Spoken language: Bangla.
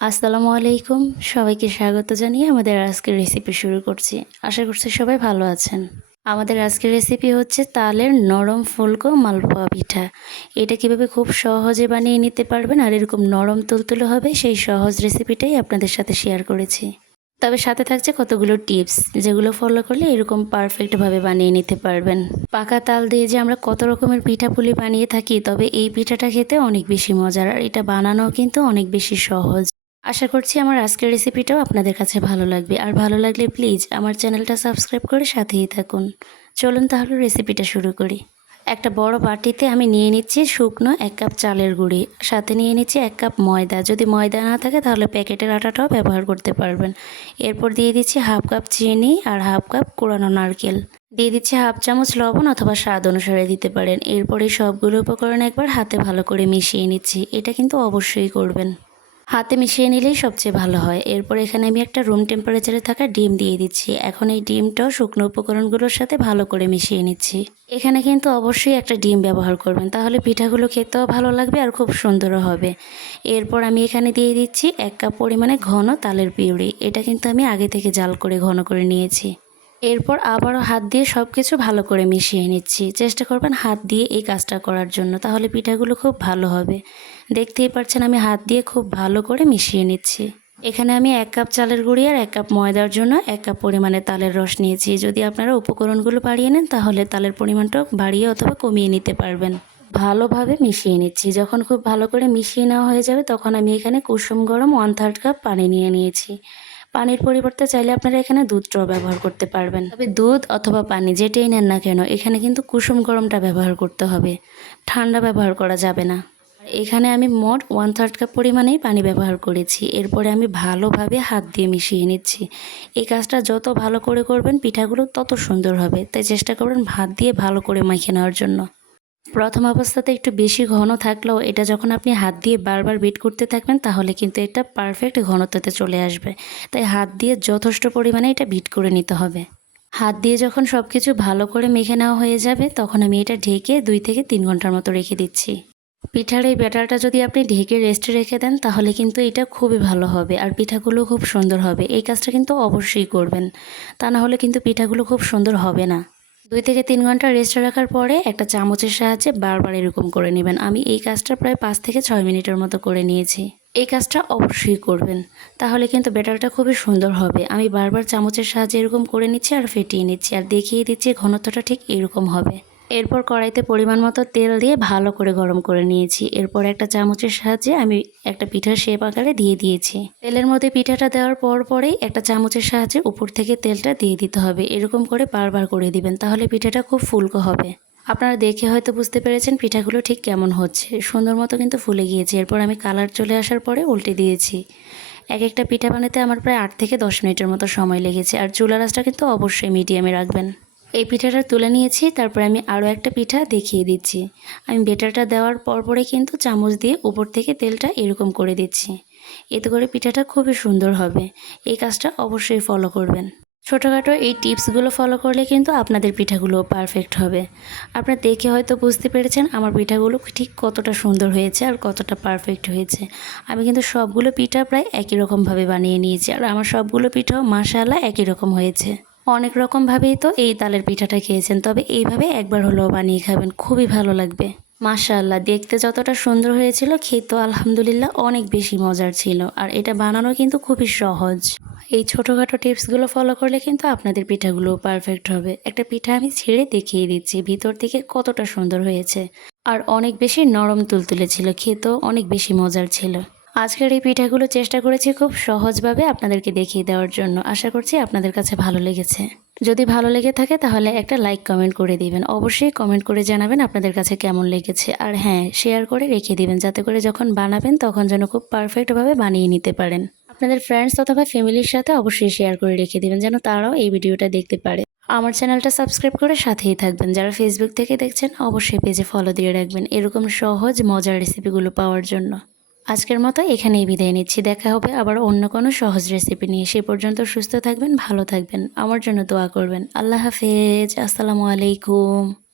আসসালামু আলাইকুম। সবাইকে স্বাগত জানিয়ে আমাদের আজকের রেসিপি শুরু করছি। আশা করছি সবাই ভালো আছেন। আমাদের আজকের রেসিপি হচ্ছে তালের নরম ফুলকো মালপোয়া পিঠা। এটা কীভাবে খুব সহজে বানিয়ে নিতে পারবেন আর এরকম নরম তুলতুলো হবে, সেই সহজ রেসিপিটাই আপনাদের সাথে শেয়ার করেছি। তবে সাথে থাকছে কতগুলো টিপস যেগুলো ফলো করলে এরকম পারফেক্টভাবে বানিয়ে নিতে পারবেন। পাকা তাল দিয়ে যে আমরা কত রকমের পিঠাপুলি বানিয়ে থাকি, তবে এই পিঠাটা খেতে অনেক বেশি মজার, আর এটা বানানো কিন্তু অনেক বেশি সহজ। আশা করছি আমার আজকের রেসিপিটাও আপনাদের কাছে ভালো লাগবে। আর ভালো লাগলে প্লিজ আমার চ্যানেলটা সাবস্ক্রাইব করে সাথেই থাকুন। চলুন তাহলে রেসিপিটা শুরু করি। একটা বড় বাটিতে আমি নিয়ে নিচ্ছি শুকনো এক কাপ চালের গুঁড়ি। সাথে নিয়ে নিচ্ছি এক কাপ ময়দা। যদি ময়দা না থাকে তাহলে প্যাকেটের আটাটাও ব্যবহার করতে পারবেন। এরপর দিয়ে দিচ্ছি হাফ কাপ চিনি আর হাফ কাপ কোরানো নারকেল। দিয়ে দিচ্ছি হাফ চামচ লবণ অথবা স্বাদ অনুসারে দিতে পারেন। এরপরে সবগুলো উপকরণ একবার হাতে ভালো করে মিশিয়ে নিচ্ছি। এটা কিন্তু অবশ্যই করবেন। হাতে মিশিয়ে নিলেই সবচেয়ে ভালো হয়। এরপর এখানে আমি একটা রুম টেম্পারেচারে থাকা ডিম দিয়ে দিচ্ছি। এখন এই ডিমটাও শুকনো উপকরণগুলোর সাথে ভালো করে মিশিয়ে নিচ্ছি। এখানে কিন্তু অবশ্যই একটা ডিম ব্যবহার করবেন। তাহলে পিঠাগুলো খেতেও ভালো লাগবে আর খুব সুন্দরও হবে। এরপর আমি এখানে দিয়ে দিচ্ছি এক কাপ পরিমাণে ঘন তালের পিউরি। এটা কিন্তু আমি আগে থেকে জাল করে ঘন করে নিয়েছি। এরপর আবারও হাত দিয়ে সব কিছু ভালো করে মিশিয়ে নিচ্ছি। চেষ্টা করবেন হাত দিয়ে এই কাজটা করার জন্য, তাহলে পিঠাগুলো খুব ভালো হবে। দেখতেই পাচ্ছেন আমি হাত দিয়ে খুব ভালো করে মিশিয়ে নিচ্ছি। এখানে আমি এক কাপ চালের গুঁড়ি আর এক কাপ ময়দার জন্য এক কাপ পরিমাণে তালের রস নিয়েছি। যদি আপনারা উপকরণগুলো বাড়িয়ে নেন, তাহলে তালের পরিমাণটা বাড়িয়ে অথবা কমিয়ে নিতে পারবেন। ভালোভাবে মিশিয়ে নিচ্ছি। যখন খুব ভালো করে মিশিয়ে নেওয়া হয়ে যাবে, তখন আমি এখানে কুসুম গরম ওয়ান থার্ড কাপ পানি নিয়ে নিয়েছি। পানির পরিবর্তে চাইলে আপনারা এখানে দুধটাও ব্যবহার করতে পারবেন। তবে দুধ অথবা পানি যেটাই নেন না কেন, এখানে কিন্তু কুসুম গরমটা ব্যবহার করতে হবে। ঠান্ডা ব্যবহার করা যাবে না। এখানে আমি মোট ওয়ান থার্ড কাপ পরিমাণেই পানি ব্যবহার করেছি। এরপরে আমি ভালোভাবে হাত দিয়ে মিশিয়ে নিচ্ছি। এই কাজটা যত ভালো করে করবেন, পিঠাগুলো তত সুন্দর হবে। তাই চেষ্টা করবেন ভাত দিয়ে ভালো করে মাখিয়ে নেওয়ার জন্য। প্রথম অবস্থাতে একটু বেশি ঘন থাকলেও এটা যখন আপনি হাত দিয়ে বারবার বিট করতে থাকবেন, তাহলে কিন্তু এটা পারফেক্ট ঘনত্বতে চলে আসবে। তাই হাত দিয়ে যথেষ্ট পরিমাণে এটা বিট করে নিতে হবে। হাত দিয়ে যখন সব কিছু ভালো করে মেখে নেওয়া হয়ে যাবে, তখন আমি এটা ঢেকে দুই থেকে তিন ঘণ্টার মতো রেখে দিচ্ছি। পিঠার এই ব্যাটারটা যদি আপনি ঢেকে রেস্টে রেখে দেন, তাহলে কিন্তু এটা খুবই ভালো হবে আর পিঠাগুলো খুব সুন্দর হবে। এই কাজটা কিন্তু অবশ্যই করবেন। তা না হলে কিন্তু পিঠাগুলো খুব সুন্দর হবে না। দুই থেকে তিন ঘণ্টা রেস্টে রাখার পরে একটা চামচের সাহায্যে বারবার এরকম করে নেবেন। আমি এই কাজটা প্রায় পাঁচ থেকে ছয় মিনিটের মতো করে নিয়েছি। এই কাজটা অবশ্যই করবেন, তাহলে কিন্তু ব্যাটারটা খুবই সুন্দর হবে। আমি বারবার চামচের সাহায্যে এরকম করে নিচ্ছি আর ফেটিয়ে নিচ্ছি আর দেখিয়ে দিচ্ছি ঘনত্বটা ঠিক এরকম হবে। এরপর কড়াইতে পরিমাণ মতো তেল দিয়ে ভালো করে গরম করে নিয়েছি। এরপর একটা চামচের সাহায্যে আমি একটা পিঠার শেপ আকারে দিয়ে দিয়েছি। তেলের মধ্যে পিঠাটা দেওয়ার পর পরেই একটা চামচের সাহায্যে উপর থেকে তেলটা দিয়ে দিতে হবে। এরকম করে বারবার করে দিবেন, তাহলে পিঠাটা খুব ফুলকো হবে। আপনারা দেখে হয়তো বুঝতে পেরেছেন পিঠাগুলো ঠিক কেমন হচ্ছে। সুন্দর মতো কিন্তু ফুলে গিয়েছে। এরপর আমি কালার চলে আসার পরে উল্টে দিয়েছি। এক একটা পিঠা বানাতে আমার প্রায় আট থেকে দশ মিনিটের মতো সময় লেগেছে। আর চুলা রাসটা কিন্তু অবশ্যই মিডিয়ামে রাখবেন। এই পিঠাটা তুলে নিয়েছি, তারপরে আমি আরও একটা পিঠা দেখিয়ে দিচ্ছি। আমি বেটারটা দেওয়ার পরপরে কিন্তু চামচ দিয়ে উপর থেকে তেলটা এরকম করে দিচ্ছি। এতে করে পিঠাটা খুবই সুন্দর হবে। এই কাজটা অবশ্যই ফলো করবেন। ছোটোখাটো এই টিপসগুলো ফলো করলে কিন্তু আপনাদের পিঠাগুলো পারফেক্ট হবে। আপনারা দেখে হয়তো বুঝতে পেরেছেন আমার পিঠাগুলো ঠিক কতটা সুন্দর হয়েছে আর কতটা পারফেক্ট হয়েছে। আমি কিন্তু সবগুলো পিঠা প্রায় একই রকমভাবে বানিয়ে নিয়েছি আর আমার সবগুলো পিঠাও মাসালা একই রকম হয়েছে। অনেক রকমভাবেই তো এই তালের পিঠাটা খেয়েছেন, তবে এইভাবে একবার হলেও বানিয়ে খাবেন, খুবই ভালো লাগবে। মাশাআল্লাহ, দেখতে যতটা সুন্দর হয়েছিল খেতে আলহামদুলিল্লাহ অনেক বেশি মজার ছিল, আর এটা বানানো কিন্তু খুবই সহজ। এই ছোটোখাটো টিপসগুলো ফলো করলে কিন্তু আপনাদের পিঠাগুলো পারফেক্ট হবে। একটা পিঠা আমি ছেড়ে দেখিয়ে দিচ্ছি, ভিতর থেকে কতটা সুন্দর হয়েছে। আর অনেক বেশি নরম তুলতুলে ছিল, খেতেও অনেক বেশি মজার ছিল। আজকের এই পিঠাগুলো চেষ্টা করেছি খুব সহজভাবে আপনাদেরকে দেখিয়ে দেওয়ার জন্য। আশা করছি আপনাদের কাছে ভালো লেগেছে। যদি ভালো লেগে থাকে তাহলে একটা লাইক কমেন্ট করে দিবেন। অবশ্যই কমেন্ট করে জানাবেন আপনাদের কাছে কেমন লেগেছে। আর হ্যাঁ শেয়ার করে রেখে দিবেন, যাতে করে যখন বানাবেন তখন যেন খুব পারফেক্টভাবে বানিয়ে নিতে পারেন। আপনাদের ফ্রেন্ডস অথবা ফ্যামিলির সাথে অবশ্যই শেয়ার করে রেখে দিবেন, যেন তারাও এই ভিডিওটা দেখতে পারে। আমার চ্যানেলটা সাবস্ক্রাইব করে সাথেই থাকবেন। যারা ফেসবুক থেকে দেখছেন, অবশ্যই পেজে ফলো দিয়ে রাখবেন। এরকম সহজ, মজার রেসিপিগুলো পাওয়ার জন্য। আজকের মতো এখানেই বিদায় নিচ্ছি। দেখা হবে আবার অন্য কোনো সহজ রেসিপি নিয়ে। সে পর্যন্ত সুস্থ থাকবেন, ভালো থাকবেন। আমার জন্য দোয়া করবেন। আল্লাহ হাফেজ। আসসালামু আলাইকুম।